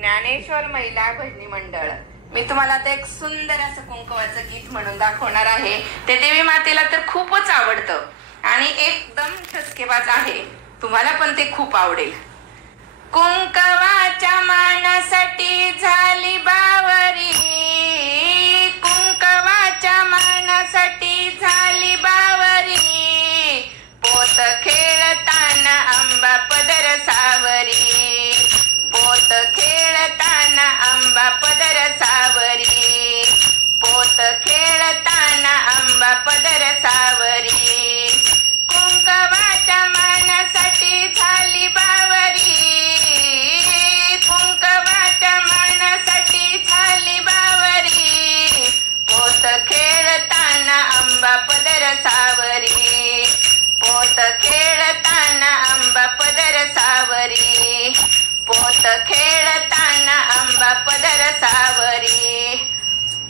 ज्ञानेश्वर महिला भजनी मंडळ। मी तुम्हाला आता एक सुंदर असं कुंकवाचं गीत म्हणून दाखवणार आहे। ते देवी मातेला तर खूपच आवडतं आणि एकदम ठसकेबाज आहे, तुम्हाला पण ते खूप आवडेल। कुंकवाच्या मानासाठी झाली बावरी, कुंकवाच्या मानासाठी झाली बावरी, पोत खेळताना आंबा पदर सावरी, पोत खेळताना आंबा पदर सावरी, पोत खेळताना आंबा पदर सावरी, कुंकवाच्या मानासाठी झाली बावरी, कुंकवाच्या मानासाठी झाली बावरी, पोत खेळताना आंबा पदर सावरी, पोत खेळताना आंबा पदर सावरी, पोत खेळताना आंबा पदर सावरी,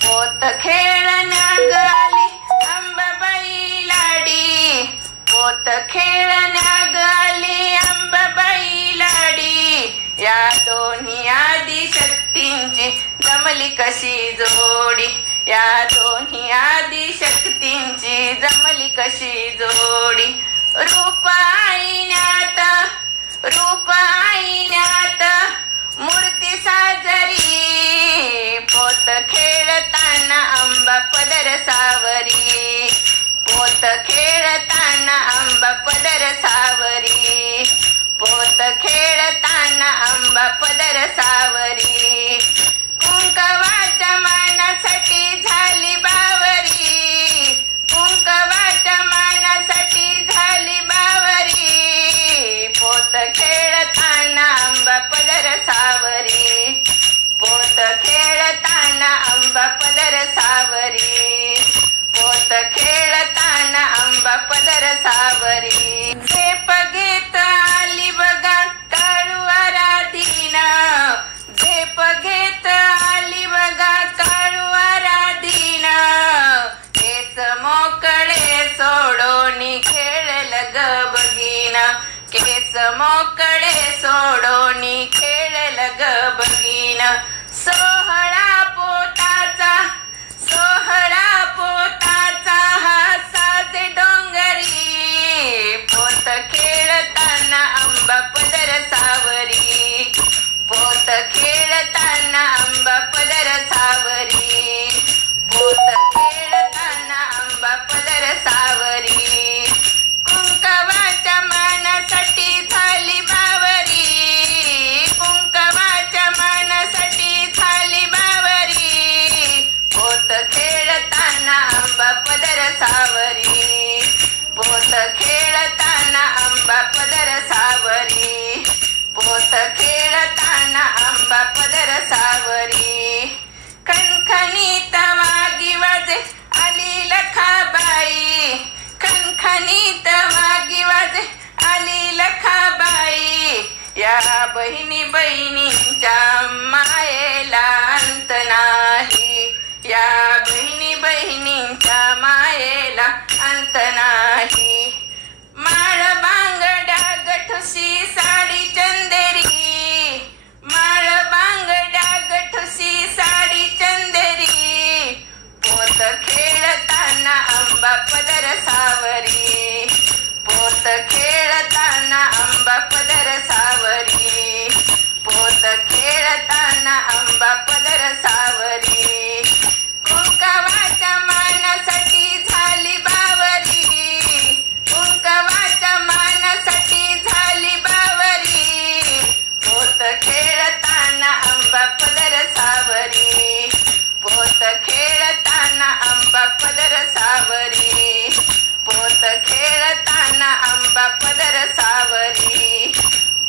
पोत खेळण्याग आली अंबाबाई लाडी, पोत खेळण्याग आली अंबाबाई लाडी, या दोन्ही आदिशक्तींची जमली कशी जोडी, या दोन्ही आदिशक्तींची जमली कशी जोडी, रूप आईन्यात रूप आईन्यात मूर्ती साजरी, पोत खेळताना आंबा पदर सावरी, पोत खेळताना आंबा पदर सावरी, पोत खेळताना आंबा पदर सावरी, कुंकवाच्या मानासाठी झाली बावरी, कुंकवाच्या मानासाठी झाली बावरी, पोत खेळताना आंबा पदर सावरी, पोत खेळताना आंबा पदर सावरी, पोत खेळताना आंबा पदर सावरी, झेप घेत आली बघा काळू आराधीन, झेप घेत आली बघा काळू आराधीन, केस मोकळे सोडोनी खेळल ग बगीन, केस मोकळे सोडोनी खेळल ग बगीन, सोहळा पोताचा सोहळा पोताचा हा साजे डोंगरी, पोत खेळताना आंबा पदर सावरी, पोत खेळताना आंबा पदर सावरी, पोत खेळताना आंबा पदर सावरी, कुंकवाच्या मानासाठी झाली बावरी, कुंकवाच्या मानासाठी झाली बावरी, पोत खेळताना आंबा पदर सावरी, पोत खेळताना आंबा पदर सावरी, पोत खेळताना आंबा पदर सावरी, खणखणीत वागी वाजे आली लखाबाई, खणखणीत वागी वाजे आली लखाबाई, या बहिणी बहिणींच्या मायेला अंत नाही, या बहिणी बहिणींच्या मायेला अंत नाही, माळ बांगड्या गठुशी साडी चंदेरी, माळ बांगड्या गठुशी साडी चंदेरी, पोत खेळताना आंबा पदर सावरी, पोत खेळताना आंबा पदर सावरी, पोत खेळताना आंबा पदर सावरी, कुंकवाच्या मानासाठी झाली बावरी, कुंकवाच्या मानासाठी झाली बावरी, पोत खेळताना आंबा पदर सावरी, पोत खेळताना आंबा पदर सावरी, पोत खेळताना आंबा पदर सावरी,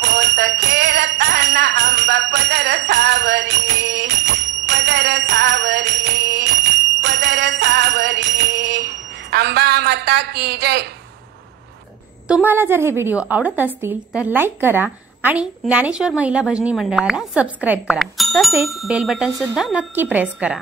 पोत खेळताना आंबा पदर सावरी, पदर सावरी, पदर सावरी, अंबा माता की जय। तुम्हाला जर हे व्हिडिओ आवडत असतील तर लाईक करा आणि ज्ञानेश्वर महिला भजनी मंडळाला सबस्क्राईब करा, तसेच बेल बटन सुद्धा नक्की प्रेस करा।